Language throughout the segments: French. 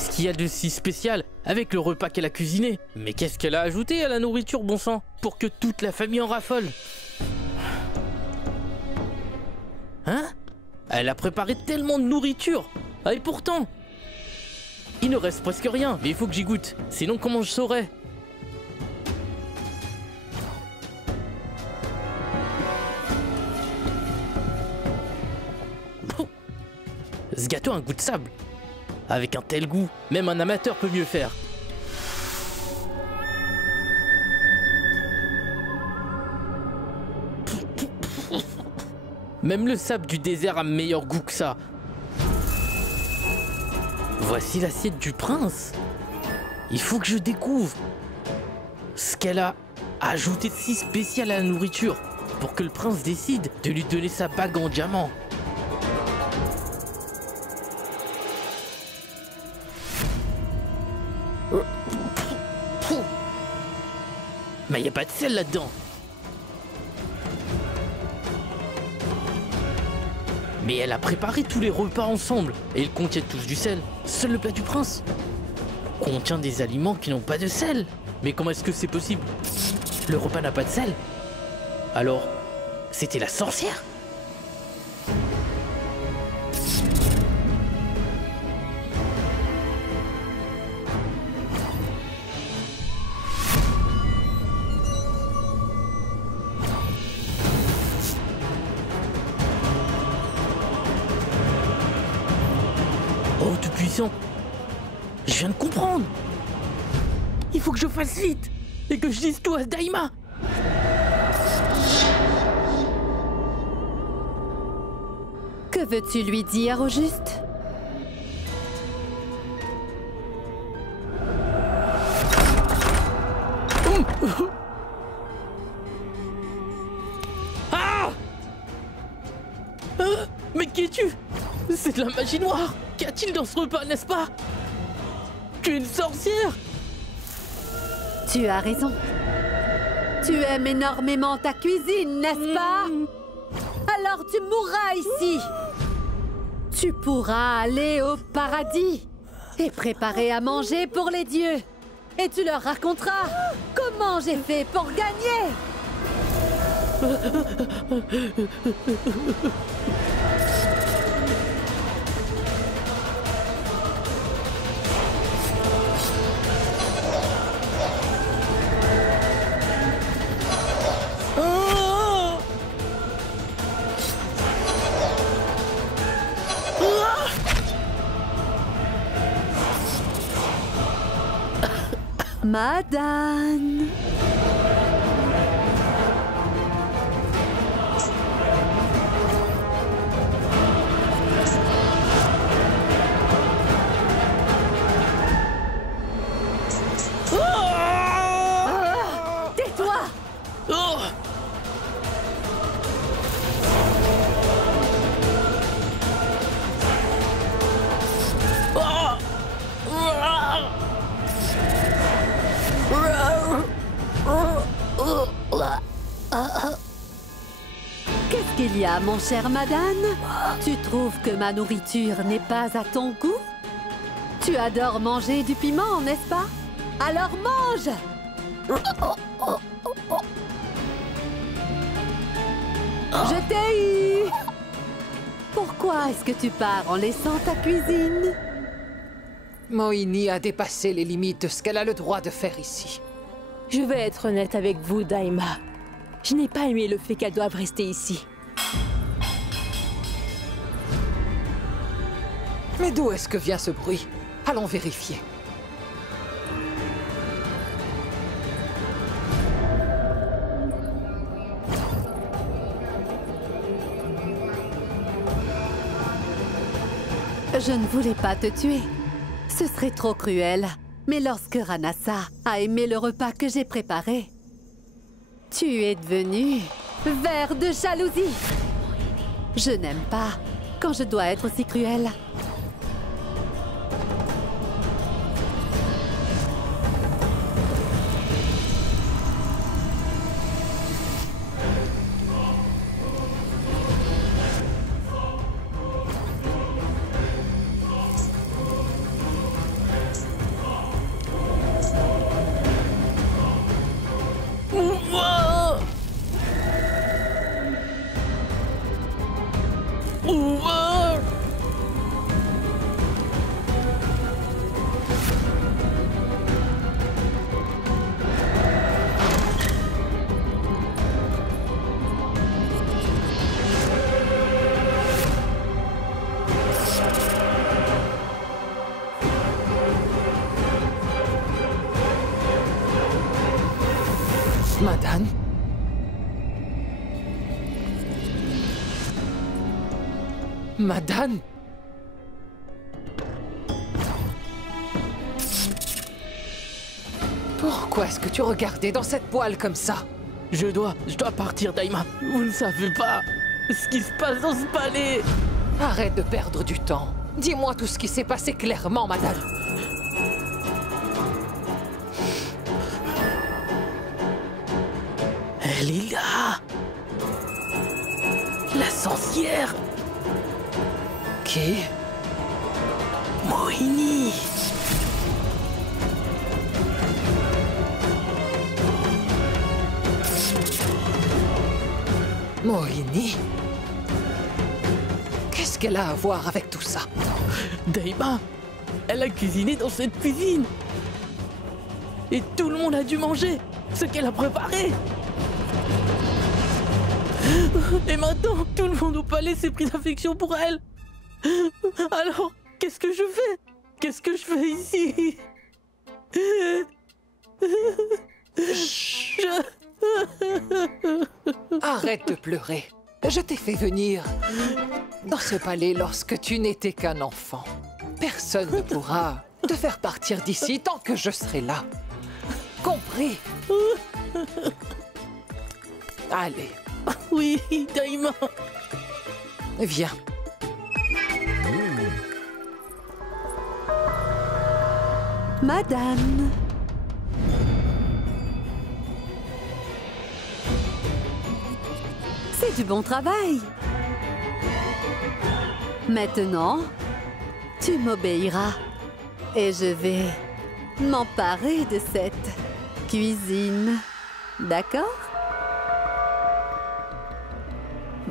qu'est-ce qu'il y a de si spécial avec le repas qu'elle a cuisiné? Mais qu'est-ce qu'elle a ajouté à la nourriture, bon sang, pour que toute la famille en raffole? Hein? Elle a préparé tellement de nourriture. Ah, et pourtant, il ne reste presque rien, mais il faut que j'y goûte. Sinon, comment je saurais? Ce gâteau a un goût de sable. Avec un tel goût, même un amateur peut mieux faire. Même le sable du désert a meilleur goût que ça. Voici l'assiette du prince. Il faut que je découvre ce qu'elle a ajouté de si spécial à la nourriture pour que le prince décide de lui donner sa bague en diamant. Mais il n'y a pas de sel là-dedans. Mais elle a préparé tous les repas ensemble et ils contiennent tous du sel. Seul le plat du prince contient des aliments qui n'ont pas de sel. Mais comment est-ce que c'est possible? Le repas n'a pas de sel. Alors, c'était la sorcière? Oh, tout puissant! Je viens de comprendre! Il faut que je fasse vite! Et que je dise tout à Daima! Que veux-tu lui dire au juste? Ah! Mais qui es-tu? C'est de la magie noire! Qu'y a-t-il dans ce repas, n'est-ce pas? Tu es une sorcière! Tu as raison. Tu aimes énormément ta cuisine, n'est-ce pas? Alors tu mourras ici. Tu pourras aller au paradis et préparer à manger pour les dieux. Et tu leur raconteras comment j'ai fait pour gagner. Madame. Tais-toi. Qu'est-ce qu'il y a, mon cher Madan? Tu trouves que ma nourriture n'est pas à ton goût? Tu adores manger du piment, n'est-ce pas? Alors mange! Je t'ai eu! Pourquoi est-ce que tu pars en laissant ta cuisine? Mohini a dépassé les limites de ce qu'elle a le droit de faire ici. Je vais être honnête avec vous, Daima. Je n'ai pas aimé le fait qu'elle doive rester ici. Mais d'où est-ce que vient ce bruit? Allons vérifier. Je ne voulais pas te tuer. Ce serait trop cruel. Mais lorsque Ranasa a aimé le repas que j'ai préparé, tu es devenu vert de jalousie. Je n'aime pas quand je dois être aussi cruelle. Madame? Madame? Pourquoi est-ce que tu regardais dans cette poêle comme ça? Je dois partir, Daima. Vous ne savez pas ce qui se passe dans ce palais. Arrête de perdre du temps. Dis-moi tout ce qui s'est passé clairement, madame. Elle est là. La sorcière. Qui? Mohini. Mohini? Qu'est-ce qu'elle a à voir avec tout ça? Daima, elle a cuisiné dans cette cuisine. Et tout le monde a dû manger ce qu'elle a préparé. Et maintenant, tout le monde au palais s'est pris d'affection pour elle. Alors, qu'est-ce que je fais? Qu'est-ce que je fais ici? Arrête de pleurer. Je t'ai fait venir dans ce palais lorsque tu n'étais qu'un enfant. Personne ne pourra te faire partir d'ici tant que je serai là. Compris? Allez, Oui, Daima. viens. Madame. C'est du bon travail. Maintenant, tu m'obéiras. Et je vais m'emparer de cette cuisine. D'accord?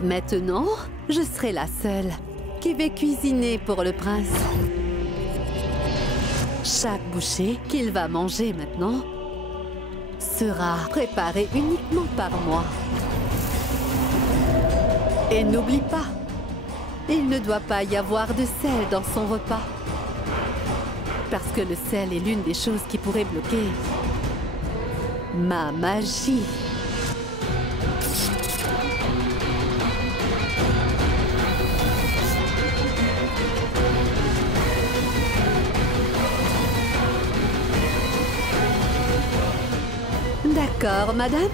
Maintenant, je serai la seule qui va cuisiner pour le prince. Chaque bouchée qu'il va manger maintenant sera préparée uniquement par moi. Et n'oublie pas, il ne doit pas y avoir de sel dans son repas. Parce que le sel est l'une des choses qui pourrait bloquer ma magie. D'accord, madame?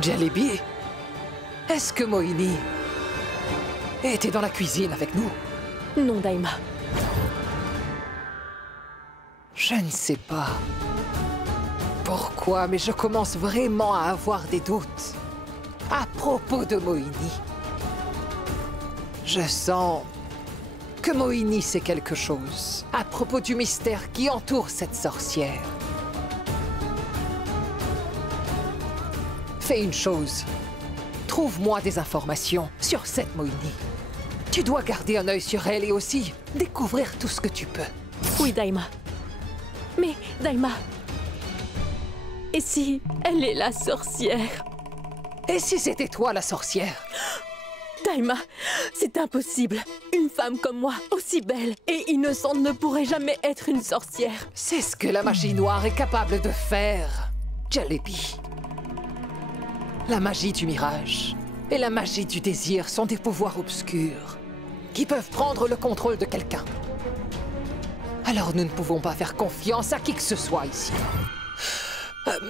Jalebi, est-ce que Mohini était dans la cuisine avec nous? Non, Daima. Je ne sais pas pourquoi, mais je commence vraiment à avoir des doutes à propos de Mohini. Je sens que Mohini sait quelque chose à propos du mystère qui entoure cette sorcière. Fais une chose. Trouve-moi des informations sur cette Mohini. Tu dois garder un œil sur elle et aussi découvrir tout ce que tu peux. Oui, Daima. Mais, Daima... Et si elle est la sorcière? Et si c'était toi la sorcière? Daima, c'est impossible. Une femme comme moi, aussi belle et innocente, ne pourrait jamais être une sorcière. C'est ce que la magie noire est capable de faire, Jalebi. La magie du mirage et la magie du désir sont des pouvoirs obscurs qui peuvent prendre le contrôle de quelqu'un. Alors nous ne pouvons pas faire confiance à qui que ce soit ici.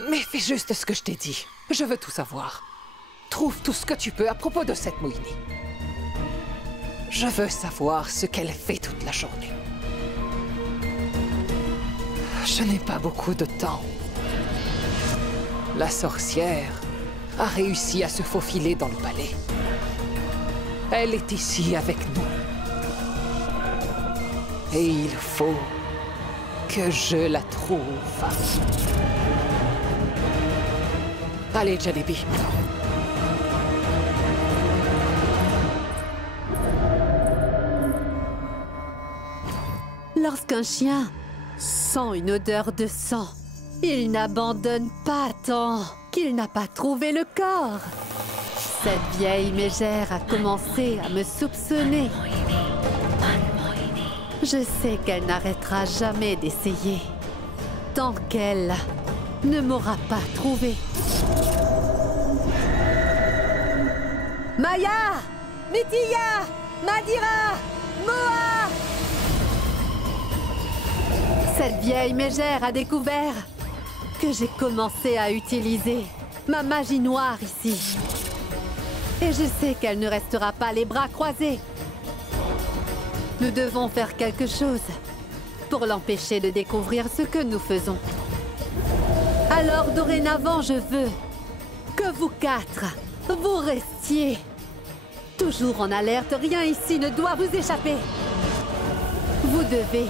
Mais fais juste ce que je t'ai dit. Je veux tout savoir. Trouve tout ce que tu peux à propos de cette Mohini. Je veux savoir ce qu'elle fait toute la journée. Je n'ai pas beaucoup de temps. La sorcière a réussi à se faufiler dans le palais. Elle est ici avec nous. Et il faut que je la trouve. Allez, Jalebi. Lorsqu'un chien sent une odeur de sang, il n'abandonne pas tant qu'il n'a pas trouvé le corps. Cette vieille mégère a commencé à me soupçonner. Je sais qu'elle n'arrêtera jamais d'essayer, tant qu'elle ne m'aura pas trouvé. Maya! Mitiya! Madira! Moa! Cette vieille mégère a découvert que j'ai commencé à utiliser ma magie noire ici. Et je sais qu'elle ne restera pas les bras croisés. Nous devons faire quelque chose pour l'empêcher de découvrir ce que nous faisons. Alors dorénavant, je veux que vous quatre, vous restiez toujours en alerte. Rien ici ne doit vous échapper. Vous devez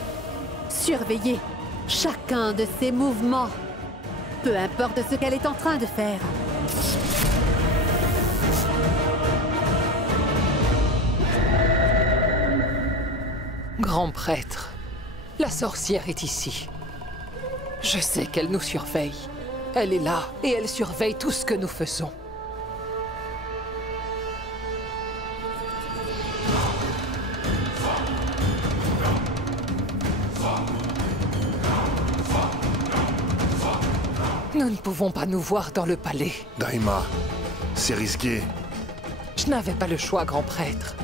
surveiller chacun de ses mouvements, peu importe ce qu'elle est en train de faire. Grand prêtre, la sorcière est ici. Je sais qu'elle nous surveille. Elle est là et elle surveille tout ce que nous faisons. Nous ne pouvons pas nous voir dans le palais. Daima, c'est risqué. Je n'avais pas le choix, grand prêtre.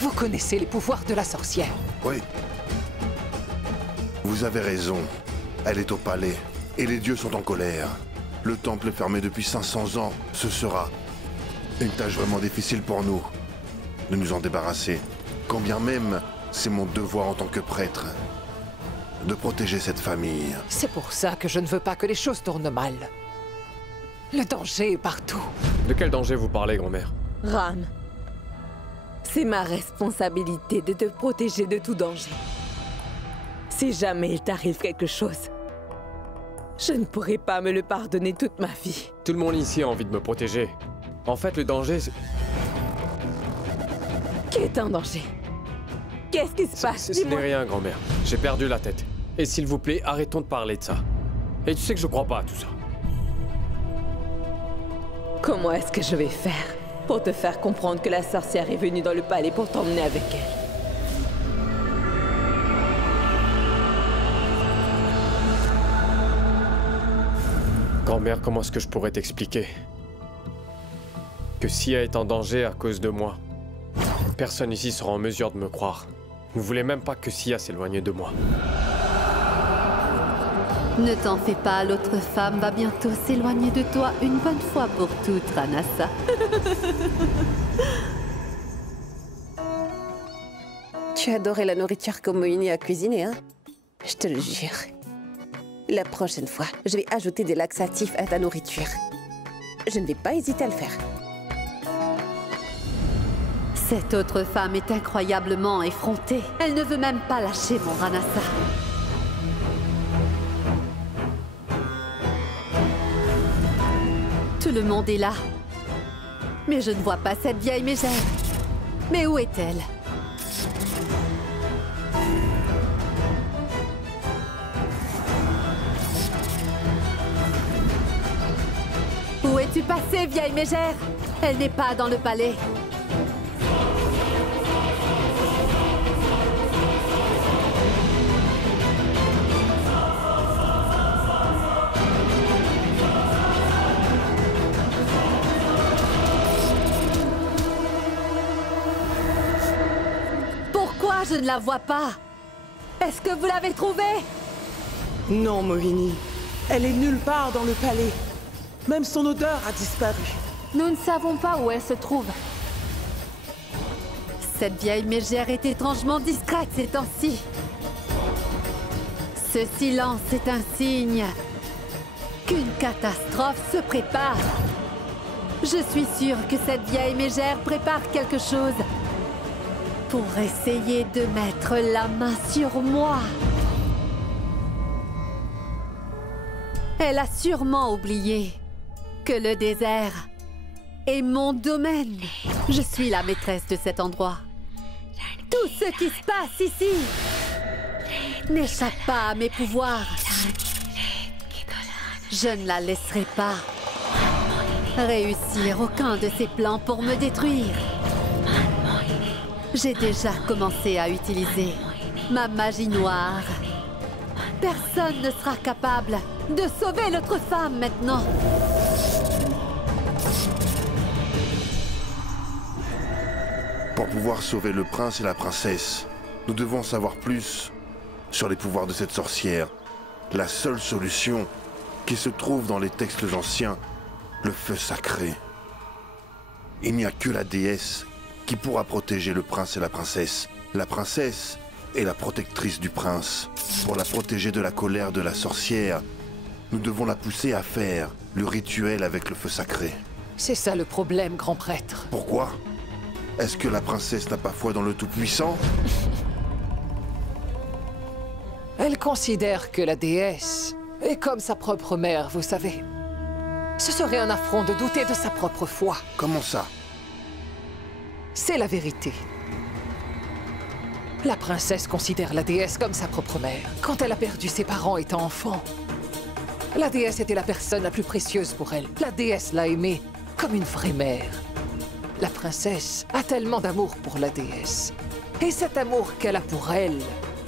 Vous connaissez les pouvoirs de la sorcière. Oui. Vous avez raison. Elle est au palais. Et les dieux sont en colère. Le temple est fermé depuis 500 ans. Ce sera une tâche vraiment difficile pour nous de nous en débarrasser. Quand bien même, c'est mon devoir en tant que prêtre de protéger cette famille. C'est pour ça que je ne veux pas que les choses tournent mal. Le danger est partout. De quel danger vous parlez, grand-mère? Ram, c'est ma responsabilité de te protéger de tout danger. Si jamais il t'arrive quelque chose, je ne pourrai pas me le pardonner toute ma vie. Tout le monde ici a envie de me protéger. En fait, le danger, c'est... Qui est en danger? Qu'est-ce qui se passe? Ce n'est rien, grand-mère. J'ai perdu la tête. Et s'il vous plaît, arrêtons de parler de ça. Et tu sais que je crois pas à tout ça. Comment est-ce que je vais faire pour te faire comprendre que la sorcière est venue dans le palais pour t'emmener avec elle? Grand-mère, comment est-ce que je pourrais t'expliquer que Sia est en danger à cause de moi? Personne ici sera en mesure de me croire. Vous voulez même pas que Sia s'éloigne de moi. Ne t'en fais pas, l'autre femme va bientôt s'éloigner de toi une bonne fois pour toutes, Ranasa. Tu adorais la nourriture que Moini a cuisinée, hein? Je te le jure. La prochaine fois, je vais ajouter des laxatifs à ta nourriture. Je ne vais pas hésiter à le faire. Cette autre femme est incroyablement effrontée. Elle ne veut même pas lâcher mon Ranasa. Tout le monde est là. Mais je ne vois pas cette vieille mégère. Mais où est-elle? Où es-tu passée, vieille mégère? Elle n'est pas dans le palais. Pourquoi je ne la vois pas? Est-ce que vous l'avez trouvée? Non, Morini. Elle est nulle part dans le palais. Même son odeur a disparu. Nous ne savons pas où elle se trouve. Cette vieille mégère est étrangement discrète ces temps-ci. Ce silence est un signe qu'une catastrophe se prépare. Je suis sûre que cette vieille mégère prépare quelque chose pour essayer de mettre la main sur moi. Elle a sûrement oublié que le désert est mon domaine. Je suis la maîtresse de cet endroit. Tout ce qui se passe ici n'échappe pas à mes pouvoirs. Je ne la laisserai pas réussir aucun de ses plans pour me détruire. J'ai déjà commencé à utiliser ma magie noire. Personne ne sera capable de sauver notre femme maintenant. Pour pouvoir sauver le prince et la princesse, nous devons savoir plus sur les pouvoirs de cette sorcière. La seule solution qui se trouve dans les textes anciens, le feu sacré. Il n'y a que la déesse qui pourra protéger le prince et la princesse. La princesse est la protectrice du prince. Pour la protéger de la colère de la sorcière, nous devons la pousser à faire le rituel avec le feu sacré. C'est ça le problème, grand prêtre. Pourquoi? Est-ce que la princesse n'a pas foi dans le Tout-Puissant? Elle considère que la déesse est comme sa propre mère, vous savez. Ce serait un affront de douter de sa propre foi. Comment ça? C'est la vérité. La princesse considère la déesse comme sa propre mère. Quand elle a perdu ses parents étant enfant, la déesse était la personne la plus précieuse pour elle. La déesse l'a aimée comme une vraie mère. La princesse a tellement d'amour pour la déesse. Et cet amour qu'elle a pour elle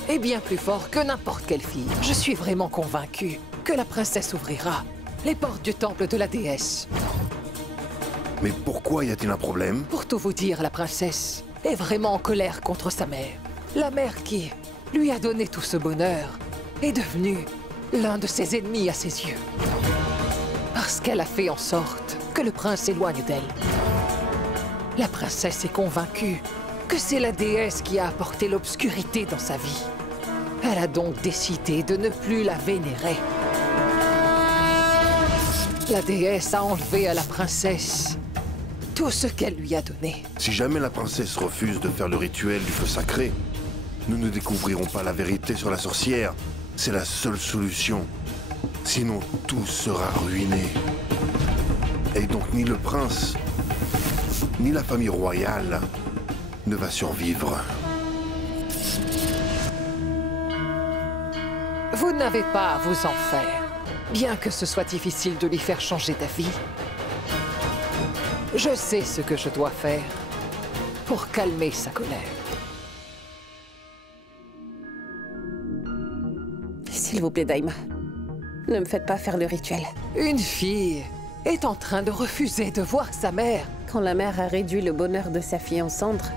est bien plus fort que n'importe quelle fille. Je suis vraiment convaincue que la princesse ouvrira les portes du temple de la déesse. Mais pourquoi y a-t-il un problème? Pour tout vous dire, la princesse est vraiment en colère contre sa mère. La mère qui lui a donné tout ce bonheur est devenue l'un de ses ennemis à ses yeux. Parce qu'elle a fait en sorte que le prince s'éloigne d'elle. La princesse est convaincue que c'est la déesse qui a apporté l'obscurité dans sa vie. Elle a donc décidé de ne plus la vénérer. La déesse a enlevé à la princesse tout ce qu'elle lui a donné. Si jamais la princesse refuse de faire le rituel du feu sacré, nous ne découvrirons pas la vérité sur la sorcière. C'est la seule solution. Sinon, tout sera ruiné. Et donc ni le prince, ni la famille royale ne va survivre. Vous n'avez pas à vous en faire, bien que ce soit difficile de lui faire changer d'avis. Je sais ce que je dois faire pour calmer sa colère. S'il vous plaît, Daima, ne me faites pas faire le rituel. Une fille est en train de refuser de voir sa mère. Quand la mère a réduit le bonheur de sa fille en cendres,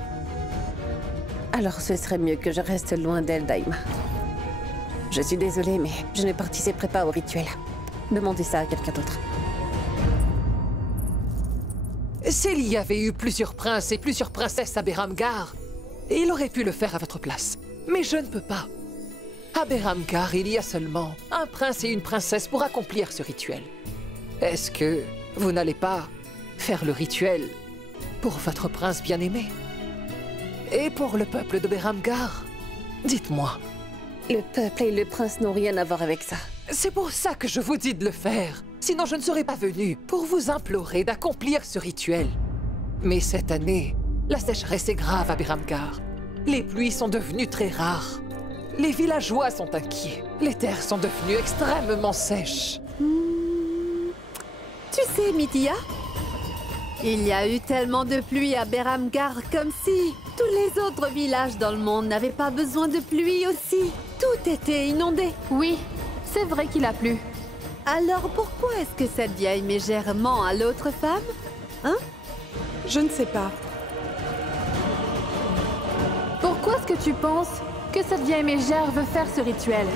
alors ce serait mieux que je reste loin d'elle, Daima. Je suis désolée, mais je ne participerai pas au rituel. Demandez ça à quelqu'un d'autre. S'il y avait eu plusieurs princes et plusieurs princesses à Beramgar, il aurait pu le faire à votre place. Mais je ne peux pas. À Beramgar, il y a seulement un prince et une princesse pour accomplir ce rituel. Est-ce que vous n'allez pas faire le rituel pour votre prince bien-aimé? Et pour le peuple de Beramgar? Dites-moi. Le peuple et le prince n'ont rien à voir avec ça. C'est pour ça que je vous dis de le faire. Sinon, je ne serais pas venue pour vous implorer d'accomplir ce rituel. Mais cette année, la sécheresse est grave à Beramgar. Les pluies sont devenues très rares. Les villageois sont inquiets. Les terres sont devenues extrêmement sèches. Tu sais, Midia, il y a eu tellement de pluie à Beramgar comme si tous les autres villages dans le monde n'avaient pas besoin de pluie aussi. Tout était inondé. Oui, c'est vrai qu'il a plu. Alors pourquoi est-ce que cette vieille mégère ment à l'autre femme? Hein? Je ne sais pas. Pourquoi est-ce que tu penses que cette vieille mégère veut faire ce rituel?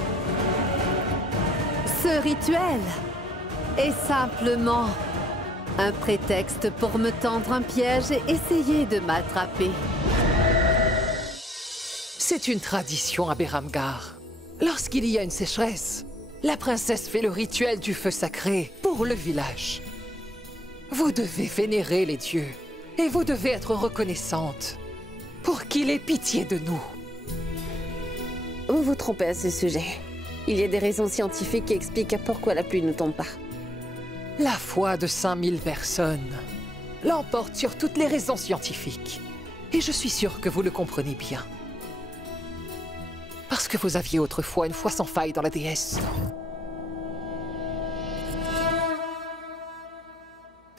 Ce rituel est simplement un prétexte pour me tendre un piège et essayer de m'attraper. C'est une tradition à Beramgar. Lorsqu'il y a une sécheresse, la princesse fait le rituel du feu sacré pour le village. Vous devez vénérer les dieux et vous devez être reconnaissante pour qu'il ait pitié de nous. Vous vous trompez à ce sujet. Il y a des raisons scientifiques qui expliquent pourquoi la pluie ne tombe pas. La foi de 5000 personnes l'emporte sur toutes les raisons scientifiques. Et je suis sûre que vous le comprenez bien. Parce que vous aviez autrefois une foi sans faille dans la déesse.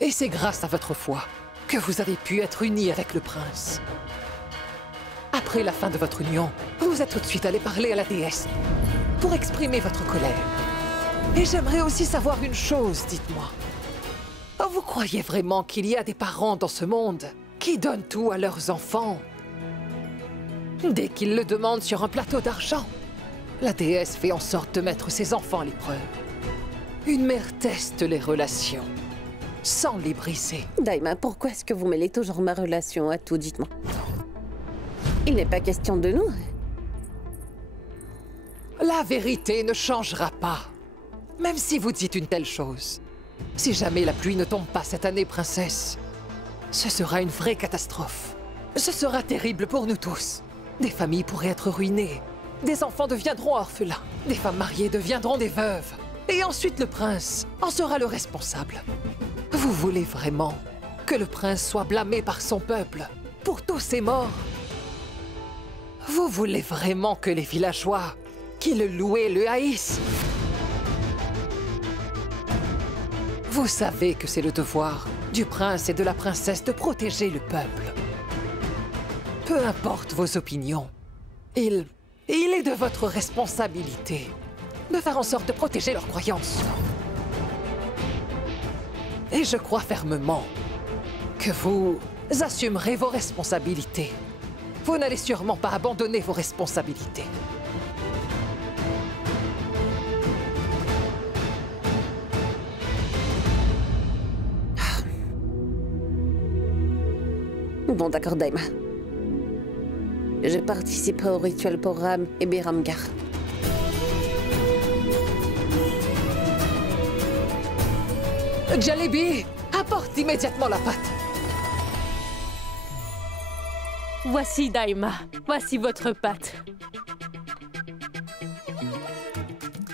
Et c'est grâce à votre foi que vous avez pu être unis avec le prince. Après la fin de votre union, vous êtes tout de suite allé parler à la déesse pour exprimer votre colère. Et j'aimerais aussi savoir une chose, dites-moi. Vous croyez vraiment qu'il y a des parents dans ce monde qui donnent tout à leurs enfants dès qu'ils le demandent sur un plateau d'argent? La déesse fait en sorte de mettre ses enfants à l'épreuve. Une mère teste les relations, sans les briser. Daima, pourquoi est-ce que vous mêlez toujours ma relation à tout, dites-moi? Il n'est pas question de nous. La vérité ne changera pas, même si vous dites une telle chose. Si jamais la pluie ne tombe pas cette année, princesse, ce sera une vraie catastrophe. Ce sera terrible pour nous tous. Des familles pourraient être ruinées. Des enfants deviendront orphelins. Des femmes mariées deviendront des veuves. Et ensuite le prince en sera le responsable. Vous voulez vraiment que le prince soit blâmé par son peuple pour tous ces morts? Vous voulez vraiment que les villageois qui le louaient le haïssent? Vous savez que c'est le devoir du prince et de la princesse de protéger le peuple. Peu importe vos opinions, il est de votre responsabilité de faire en sorte de protéger leurs croyances. Et je crois fermement que vous assumerez vos responsabilités. Vous n'allez sûrement pas abandonner vos responsabilités. Bon, d'accord, Daima. Je participerai au rituel pour Ram et Biramgar. Jalebi, apporte immédiatement la pâte. Voici Daima. Voici votre pâte.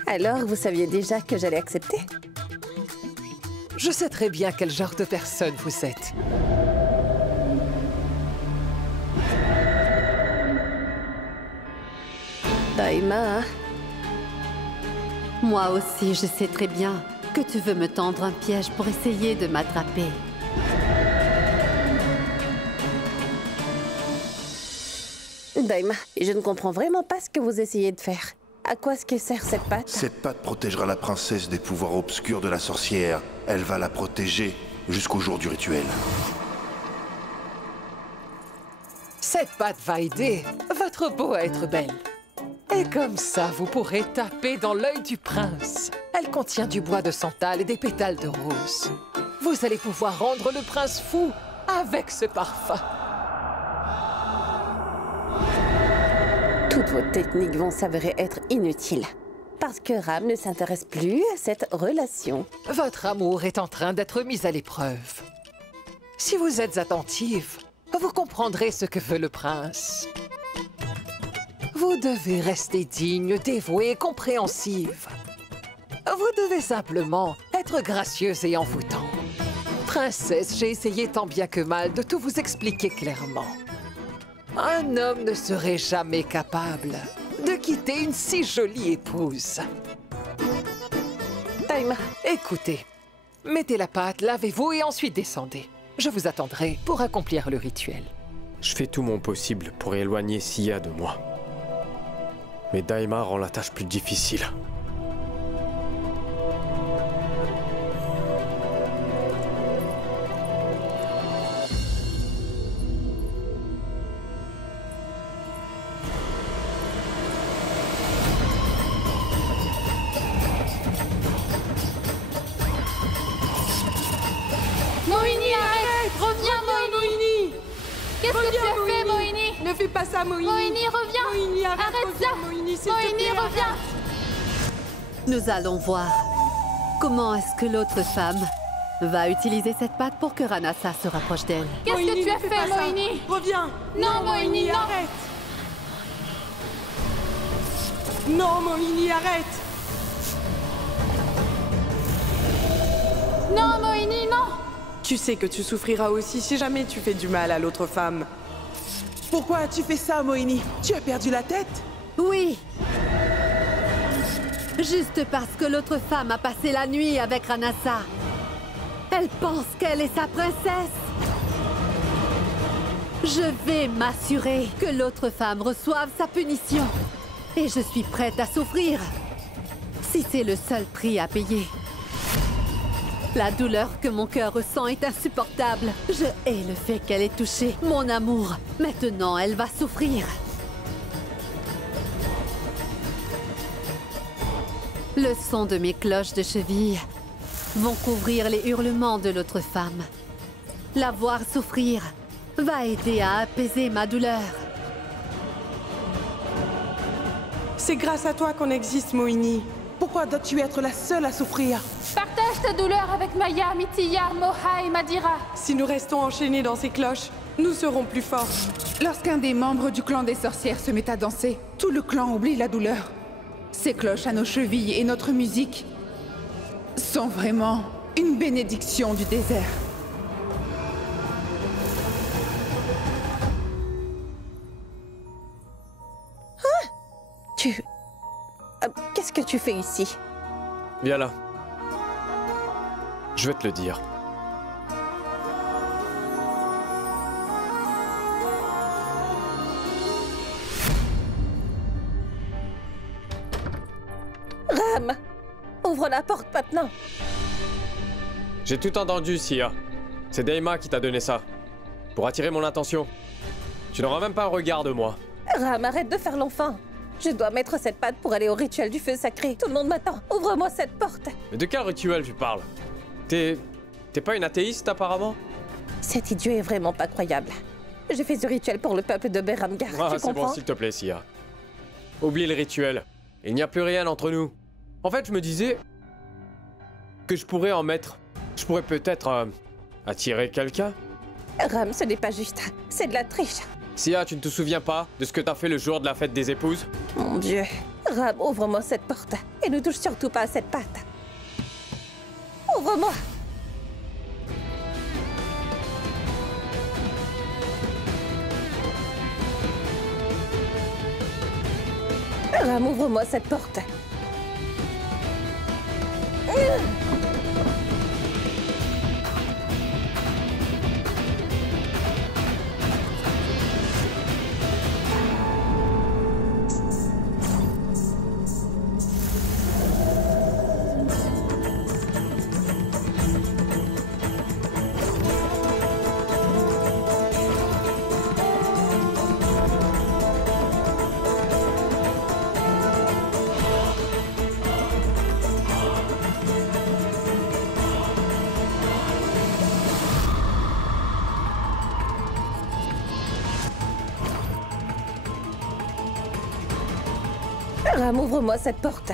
Alors, vous saviez déjà que j'allais accepter? Je sais très bien quel genre de personne vous êtes. Daima, hein? Moi aussi, je sais très bien que tu veux me tendre un piège pour essayer de m'attraper. Daima, je ne comprends vraiment pas ce que vous essayez de faire. À quoi est-ce que sert cette pâte? Cette pâte protégera la princesse des pouvoirs obscurs de la sorcière. Elle va la protéger jusqu'au jour du rituel. Cette pâte va aider votre peau à être belle. Et comme ça, vous pourrez taper dans l'œil du prince. Elle contient du bois de santal et des pétales de rose. Vous allez pouvoir rendre le prince fou avec ce parfum. Toutes vos techniques vont s'avérer être inutiles. Parce que Ram ne s'intéresse plus à cette relation. Votre amour est en train d'être mis à l'épreuve. Si vous êtes attentive, vous comprendrez ce que veut le prince. Vous devez rester digne, dévouée et compréhensive. Vous devez simplement être gracieuse et envoûtante. Princesse, j'ai essayé tant bien que mal de tout vous expliquer clairement. Un homme ne serait jamais capable de quitter une si jolie épouse. Daima, écoutez, mettez la pâte, lavez-vous et ensuite descendez. Je vous attendrai pour accomplir le rituel. Je fais tout mon possible pour éloigner Sia de moi. Mais Daima rend la tâche plus difficile. Moini, arrête! Reviens, Moini! Qu'est-ce que tu as fait, Moini? Ne fais pas ça, Moini! Moini, reviens! Moini, Arrête reviens, ça! Moini, s'il te Moini, plaît, reviens! Nous allons voir comment est-ce que l'autre femme va utiliser cette pâte pour que Ranasa se rapproche d'elle. Qu'est-ce Moini, que tu ne as fais fait, pas ça. Moini? Reviens! Non, Moini, non! arrête! Non, Moini, arrête! Non, Moini, non! Tu sais que tu souffriras aussi si jamais tu fais du mal à l'autre femme. Pourquoi as-tu fait ça, Moini? Tu as perdu la tête? Oui! Juste parce que l'autre femme a passé la nuit avec Ranasa. Elle Elle pense qu'elle est sa princesse. Je vais m'assurer que l'autre femme reçoive sa punition. Et je suis prête à souffrir, si c'est le seul prix à payer. La douleur que mon cœur ressent est insupportable. Je hais le fait qu'elle ait touché mon amour. Maintenant, elle va souffrir. Le son de mes cloches de cheville vont couvrir les hurlements de l'autre femme. La voir souffrir va aider à apaiser ma douleur. C'est grâce à toi qu'on existe, Moini. Pourquoi dois-tu être la seule à souffrir? Partage ta douleur avec Maya, Mitiyar, Moha et Madira. Si nous restons enchaînés dans ces cloches, nous serons plus forts. Lorsqu'un des membres du clan des sorcières se met à danser, tout le clan oublie la douleur. Ces cloches à nos chevilles et notre musique sont vraiment une bénédiction du désert. Qu'est-ce que tu fais ici? Viens là. Je vais te le dire. Ram! Ouvre la porte maintenant! J'ai tout entendu, Sia. C'est Daima qui t'a donné ça. Pour attirer mon attention. Tu n'auras même pas un regard de moi. Ram, arrête de faire l'enfant! Je dois mettre cette patte pour aller au rituel du feu sacré. Tout le monde m'attend. Ouvre-moi cette porte. Mais de quel rituel tu parles? T'es pas une athéiste, apparemment? Cet idiot est vraiment pas croyable. J'ai fait ce rituel pour le peuple de Beramgar, Ah, tu c'est comprends? bon, s'il te plaît, Sia. Oublie le rituel. Il n'y a plus rien entre nous. En fait, je me disais que je pourrais en mettre. Je pourrais peut-être attirer quelqu'un. Ram, ce n'est pas juste. C'est de la triche. Sia, tu ne te souviens pas de ce que t'as fait le jour de la fête des épouses? Mon Dieu. Ram, ouvre-moi cette porte. Et ne touche surtout pas à cette patte. Ouvre-moi. Ram, ouvre-moi cette porte. Ram, ouvre-moi cette porte.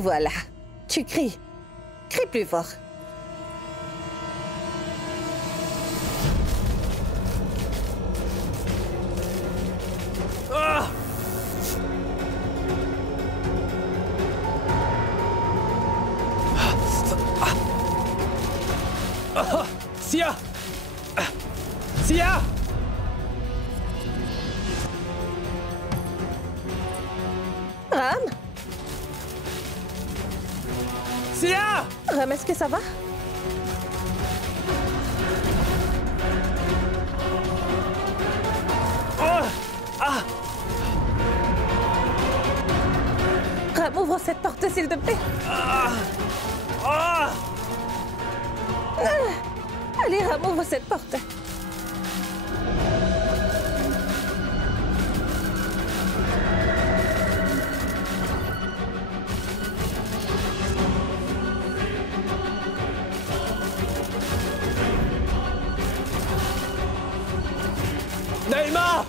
Voilà. Tu cries. Crie plus fort. Sia! Sia! Ram? Sia! Ram, est-ce que ça va? Ram, ouvre cette porte, s'il te plaît. Allez, Ram, ouvre cette porte. Daima!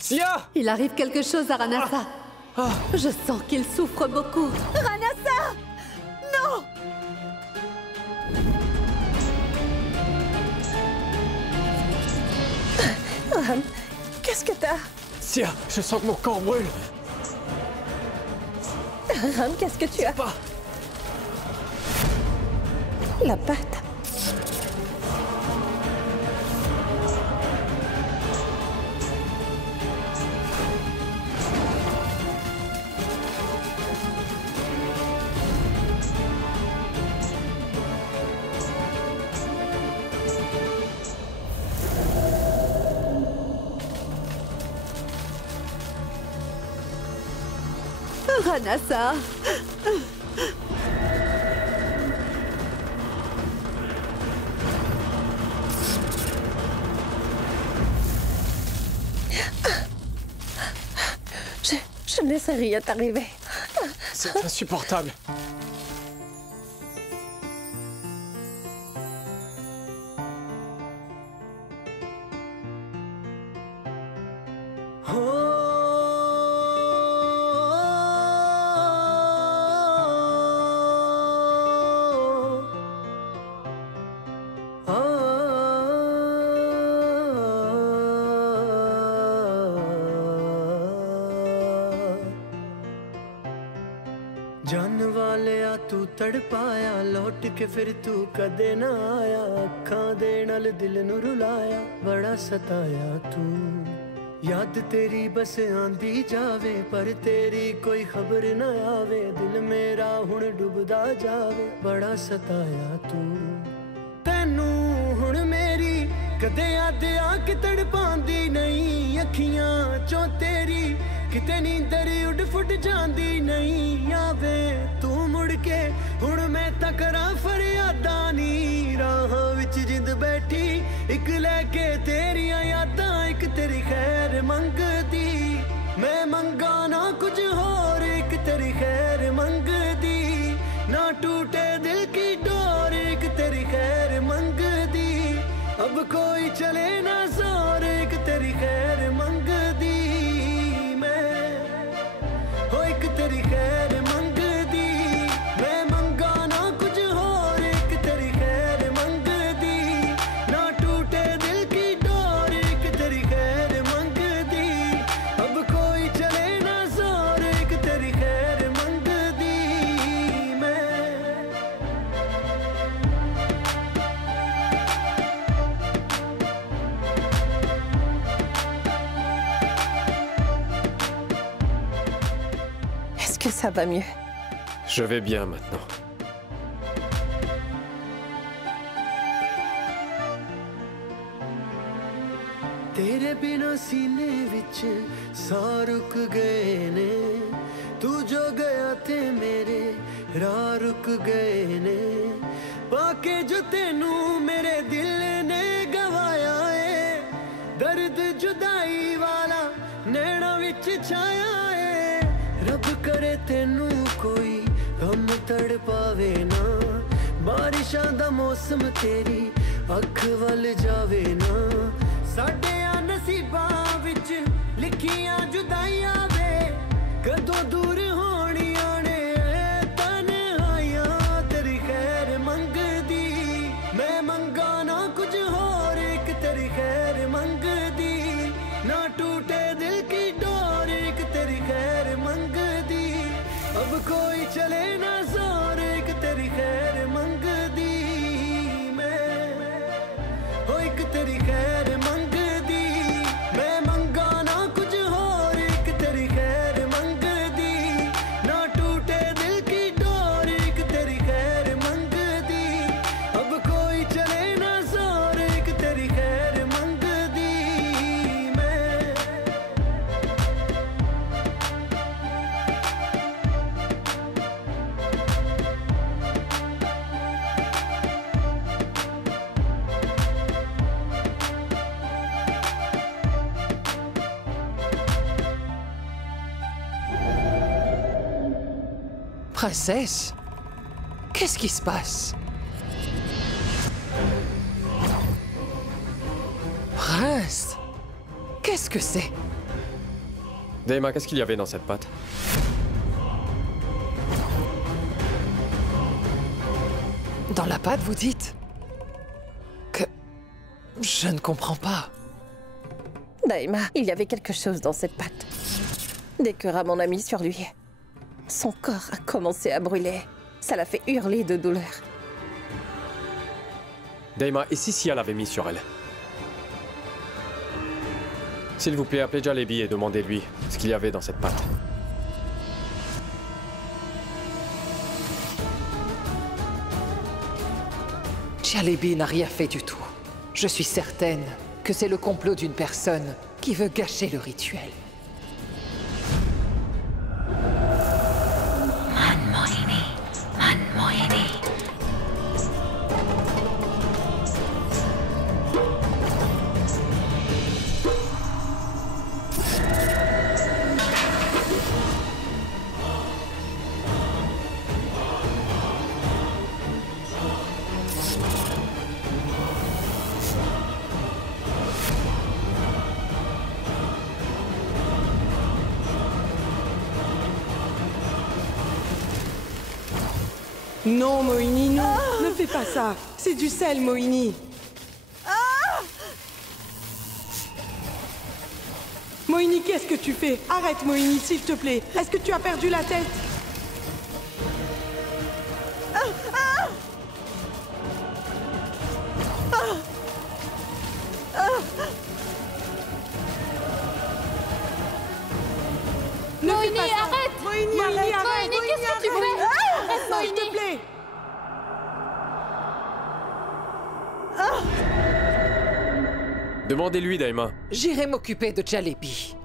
Sia! Il arrive quelque chose à Ranasa. Je sens qu'il souffre beaucoup. Ranasa! Non! Qu'est-ce que t'as? Sia, je sens que mon corps brûle. Ram, qu'est-ce que tu as? Pas. La pâte. Ranasa! Je ne laisserai rien t'arriver. C'est insupportable. जान वालिया तू तड़पाया लौट के फिर तू कदे ना आया अखां दे नाल दिल नू रुलाया बड़ा सताया तू याद तेरी बस आंदी जावे पर तेरी कोई खबर ना आवे दिल मेरा हुण डुबदा जावे बड़ा सताया तू तैनू हुण मेरी कदे याद आके तड़पांदी नहीं अखियां चों तेरी किते नींदर उड फुट जांदी नहीं आवे तू मुड़ के हुण मैं तकरा फरियादा नी राह विच जिंद बैठी इक लेके तेरियां यादां इक तेरी खैर मंगदी मैं मंगा ना कुछ होर इक तेरी खैर मंगदी ना टूटे दिल की डोर एक तेरी खैर मंगदी अब कोई चले ना जोर एक तेरी खैर मंगदी एक तेरी खैर मंगदी मैं मंगा ना कुछ होर एक तेरी खैर मंगदी ना टूटे दिल की डोर एक तेरी खैर मंगदी अब कोई चले ना जोर एक तेरी खैर मंगदी मैं Que ça va mieux. Je vais bien maintenant. तेरे बिना सीने विच सा रुक गए ने तू जो गया थे मेरे राह रुक गए ने पाके जो तेनू मेरे दिल ने गवाया है दर्द जुदाई वाला नैना विच छाया है रब करे तेनू कोई गम तड़ पावे ना बारिशां दा मौसम तेरी अख वल जावे ना साडे नसीबां विच लिखियां जुदाइयां वे कदों दूर होणियां ने तन्हाइयां तेरी खैर मंगदी मैं मंगा ना कुछ होर एक तेरी खैर मंगदी ना टूटे दिल की डोर एक तेरी खैर मंगदी अब कोई चले ना जोर एक तेरी खैर मंगदी मैं हो एक तेरी खैर मंगदी मैं मंगा ना कुछ होर एक तेरी खैर मंगदी Princesse? Qu'est-ce qui se passe? Prince? Qu'est-ce que c'est? Daima, qu'est-ce qu'il y avait dans cette pâte? Dans la pâte, vous dites? Que... Je ne comprends pas. Daima, il y avait quelque chose dans cette pâte. Dès que Ra, mon ami, sur lui, son corps a commencé à brûler. Ça l'a fait hurler de douleur. Daima, et si Sia l'avait mis sur elle? S'il vous plaît, appelez Jalebi et demandez-lui ce qu'il y avait dans cette pâte. Jalebi n'a rien fait du tout. Je suis certaine que c'est le complot d'une personne qui veut gâcher le rituel. Non, Moini, non. Ne fais pas ça. C'est du sel, Moini. Moini, qu'est-ce que tu fais? Arrête, Moini, s'il te plaît. Est-ce que tu as perdu la tête? Moini, arrête! Moini, arrête! Moini, qu'est-ce que tu fais? Arrête, Non, s'il Moini! te plaît. Demandez-lui, Daima. J'irai m'occuper de Jalebi.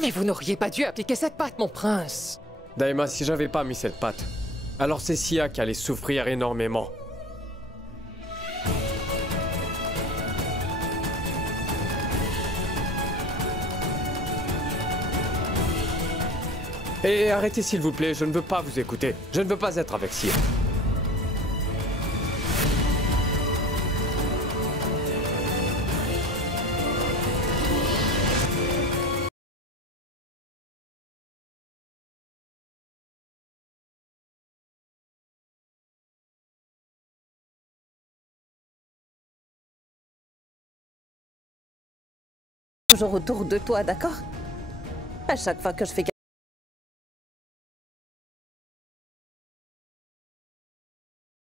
Mais vous n'auriez pas dû appliquer cette pâte, mon prince. Daima, si j'avais pas mis cette pâte, alors c'est Sia qui allait souffrir énormément. Et arrêtez s'il vous plaît, je ne veux pas vous écouter. Je ne veux pas être avec Sia. Toujours autour de toi, d'accord? À chaque fois que je fais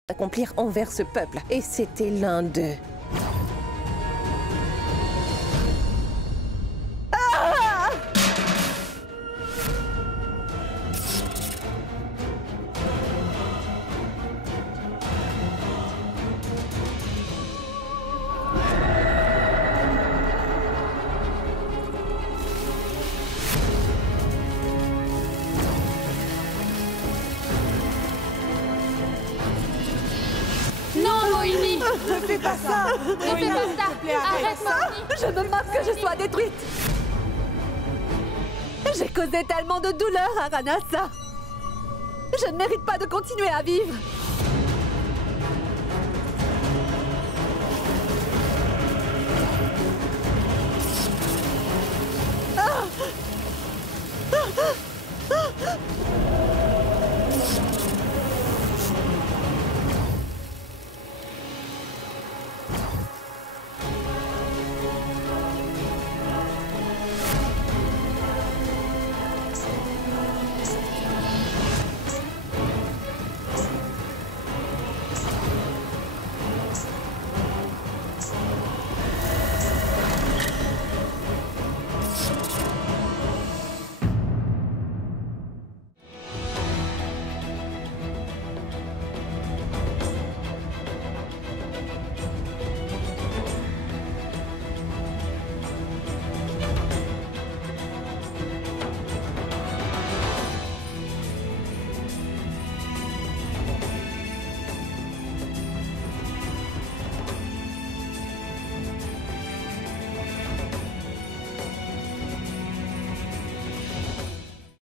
accomplir envers ce peuple. Et c'était l'un d'eux. Non, Moini! Ne fais pas ça. Ne fais pas ça! Arrête, Moini! Je me moque que je sois détruite. J'ai causé tellement de douleur à Ranasa. Je ne mérite pas de continuer à vivre.